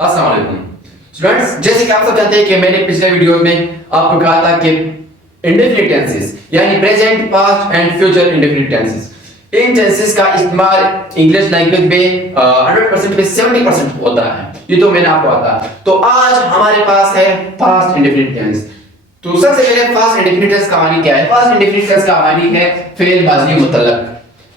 अस्सलाम वालेकुम स्टूडेंट्स, जैसे कि आप सब जानते हैं कि मैंने पिछले वीडियो में आपको कहा था कि इंडेफिनिट टेंसेस यानी present, past and future indefinite tenses, in tenses का इस्तेमाल इंग्लिश लैंग्वेज में 100% में 70% होता है। ये तो मैंने आपको बताया। तो आज हमारे पास है पास्ट इंडेफिनिट टेंस। तो सबसे पहले पास्ट इंडेफिनिट टेंस का मानी क्या है? पास्ट इंडेफिनिट टेंस का मानी है फेल माजी मुतल्लक।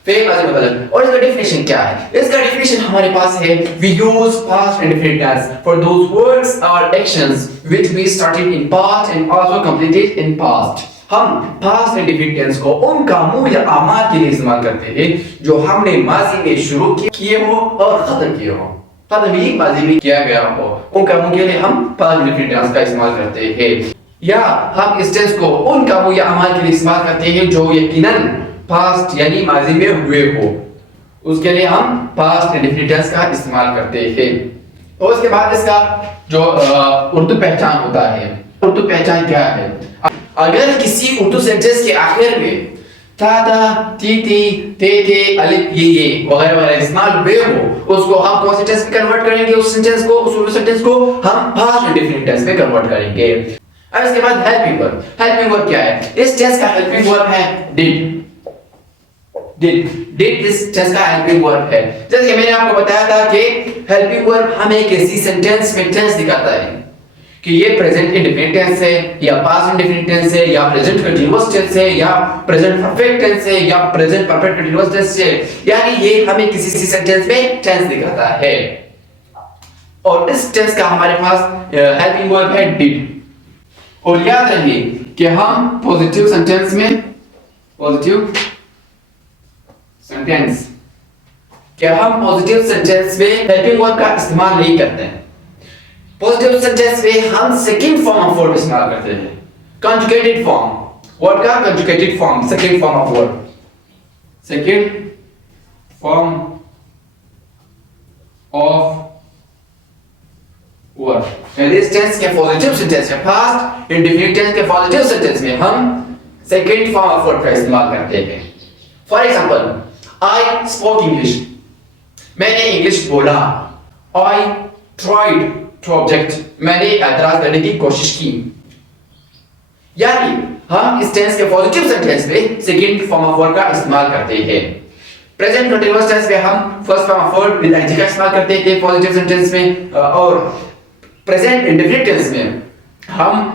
फेल माजी मुतल्लक। और इसका डेफिनेशन क्या है? इसका डेफिनेशन हमारे पास है we use past indefinite tense for those words or actions which we started in past and also completed in past। हम past indefinite tense को उन कामों या अमाल के लिए इस्तेमाल करते हैं जो हमने माजी में शुरू किए हो और खत्म किए हो, खत्म भी माजी में किया गया हो। उन कामों के लिए हम past indefinite tense का इस्तेमाल करते हैं, या हम इस टेंस को उन कामों या अमाल के लिए इस्तेमाल करते हैं जो यकीनन पास्ट यानी माजी में हुए हो, उसके लिए हम पास्ट इंडेफिनिट टेंस का इस्तेमाल करते हैं। और उसके बाद इसका जो उर्दू पहचान होता है, उर्दू पहचान क्या है? अगर किसी उर्दू सेंटेंस के आखिर में था, ती, ते, अलिफ, ये वगैरह वगैरह इस्तेमाल हुए हो, उसको हम कौन से टेंस में कन्वर्ट करेंगे? उस सेंटेंस को, उस उर्दू सेंटेंस को हम पास्ट इंडेफिनिट टेंस में कन्वर्ट करेंगे। अब इसके बाद हेल्पिंग वर्ब। हेल्पिंग वर्ब क्या है? इस टेंस का हेल्पिंग वर्ब है डिड। डिड इस टेंस का हेल्पिंग वर्ब है। जैसे कि मैंने आपको बताया था कि हेल्पिंग वर्ब हमें किसी सेंटेंस में टेंस दिखाता है कि ये प्रेजेंट इंडेफिनिट टेंस है या पास्ट इंडेफिनिट टेंस है या प्रेजेंट कंटीन्यूअस टेंस है या प्रेजेंट परफेक्ट टेंस है या प्रेजेंट परफेक्ट कंटीन्यूअस टेंस है, यानी ये हमें किसी सेंटेंस में टेंस दिखाता है। और इस टेंस का हमारे पास हेल्पिंग वर्ब है डिड। और याद रखिए कि हम पॉजिटिव सेंटेंस में, पॉजिटिव सेंटेंस, क्या हम पॉजिटिव सेंटेंस में हेल्पिंग वर्ब का इस्तेमाल नहीं करते हैं। पॉजिटिव सेंटेंस में हम सेकंड फॉर्म ऑफ वर्ब इस्तेमाल करते हैं, कंजुगेटेड फॉर्म, वर्ड का conjugated form, second form of verb, second form of verb. इस टेंस के पॉजिटिव सेंटेंस में, पास्ट इंडेफिनिट टेंस के पॉजिटिव सेंटेंस में हम सेकंड फॉर्म ऑफ वर्ब का इस्तेमाल करते हैं। For example, I spoke English, मैंने इंग्लिश बोला। I tried to object, मैंने एतराज करने की कोशिश की। यानी हम इस टेंस के पॉजिटिव सेंटेंस में सेकंड फॉर्म ऑफ वर्ब का इस्तेमाल करते हैं। प्रेजेंट कंटीन्यूअस टेंस में हम first form of verb with ING का इस्तेमाल करते थे पॉजिटिव सेंटेंस में, और प्रेजेंट इंडेफिनिट टेंस में हम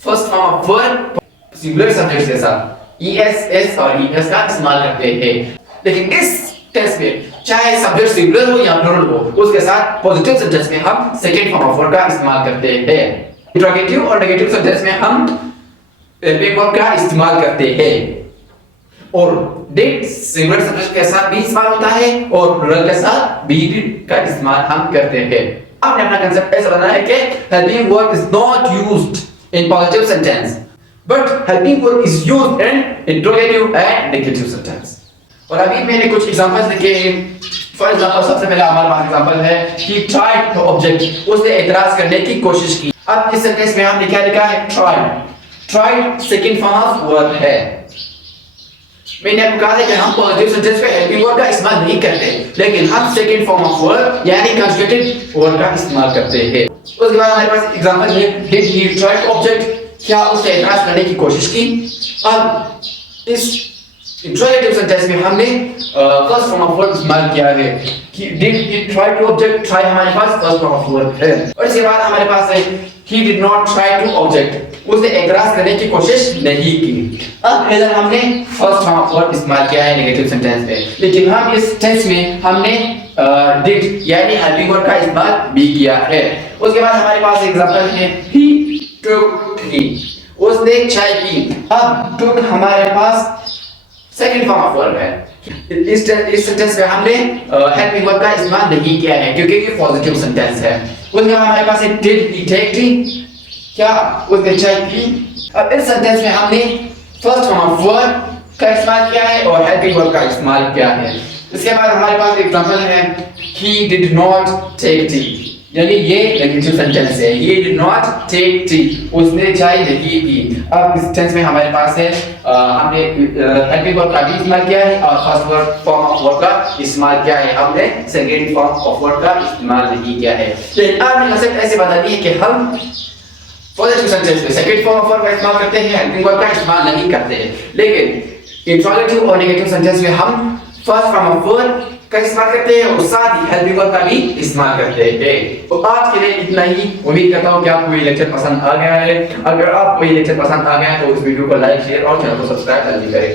first form of verb singular subject के साथ ES और ES का इस्तेमाल करते हैं। लेकिन इस टेंस में चाहे सब्जेक्ट सिंगुलर हो या प्लूरल हो, उसके साथ पॉजिटिव सेंटेंस में हम सेकंड फॉर्म ऑफ वर्ब का इस्तेमाल करते हैं। इंटरोगेटिव और नेगेटिव सेंटेंस में हम हेल्पिंग वर्ब का इस्तेमाल करते हैं। और डिड सिंगुलर सब्जेक्ट के साथ भी इस्तेमाल होता है और प्लूरल के साथ भी डिड का इस्तेमाल हम करते हैं। आपने अपना कांसेप्ट ऐसा बनाना है कि helping verb is not used in positive sentence, but helping verb is used in interrogative and negative sentence। और अभी मैंने कुछ एग्जांपल्स लिखे हैं। फॉर एग्जांपल, सबसे पहला हमारे पास एग्जांपल है he tried to object, उसने एतराज करने की कोशिश की। अब इस सेंटेंस में हमने क्या लिखा है? tried second form of verb है। मैंने आपको कहा था कि हम पॉजिटिव सेंटेंस में हेल्पिंग वर्ब का इस्तेमाल नहीं करते, लेकिन हम सेकंड फॉर्म ऑफ वर्ब यानी कंजुगेटेड वर्ब का इस्तेमाल करते हैं। उसके बाद हमारे पास एग्जांपल है did he try to object, क्या उसने एतराज करने की कोशिश की। अब इस इंटरोगेटिव सेंटेंस में हमने फर्स्ट फॉर्म ऑफ वर्ब इस्तेमाल किया है कि did he try to object. Try हमारे पास फर्स्ट फॉर्म ऑफ वर्ब है। और इसके बाद हमारे पास है he did not try to object, उसने एतराज करने की कोशिश नहीं की। अब इधर हमने फर्स्ट फॉर्म ऑफ वर्ब इस्तेमाल किया है नेगेटिव सेंटेंस में, लेकिन हम इस टेंस में हमने डिड यानी हेल्पिंग वर्ब का इस्तेमाल भी किया है। उसके बाद हमारे पास एग्जांपल है ही took tea, उसने चाय पी। अब took हमारे पास सेकंड फॉर्म ऑफ वर्ब है। इस सेंटेंस में हमने हेल्पिंग वर्ब का इस्तेमाल नहीं किया है क्योंकि ये पॉजिटिव सेंटेंस है। उसके बाद हमारे पास है did he take tea, क्या उसने चाय पी। अब इस सेंटेंस में हमने फर्स्ट फॉर्म ऑफ वर्ब का इस्तेमाल किया है और हेल्पिंग वर्ब का इस्तेमाल किया है। इसके बाद हमारे पास एग्जांपल है he did not take tea, यानी ये नेगेटिव सेंटेंस है, ये did not take tea, उसने चाय नहीं पी। अब इस सेंटेंस में हमारे पास है हमने हेल्पिंग वर्ब का भी इस्तेमाल किया है और first verb form of verb का इस्तेमाल किया है, हमने सेकंड फॉर्म ऑफ वर्ब का इस्तेमाल नहीं किया है। लेकिन आपने कंसेप्ट ऐसे बता दी है कि हम पॉजिटिव सेंटेंस में सेकंड फॉर्म ऑफ वर्ब का इस्तेमाल करते हैं, हेल्पिंग वर्ब का इस्तेमाल नहीं करते हैं। लेकिन इंट्रोगेटिव और नेगेटिव सेंटेंस में हम फर्स्ट फॉर्म ऑफ वर्ब का इस्तेमाल करते हैं और साथ ही हेल्पिंग वर्ब का भी इस्तेमाल करते हैं। तो आज के लिए इतना ही। उम्मीद करता हूँ कि आपको ये लेक्चर पसंद आ गया है। अगर आपको ये लेक्चर पसंद आ गया है तो इस वीडियो को लाइक शेयर और चैनल को सब्सक्राइब जल्दी करें।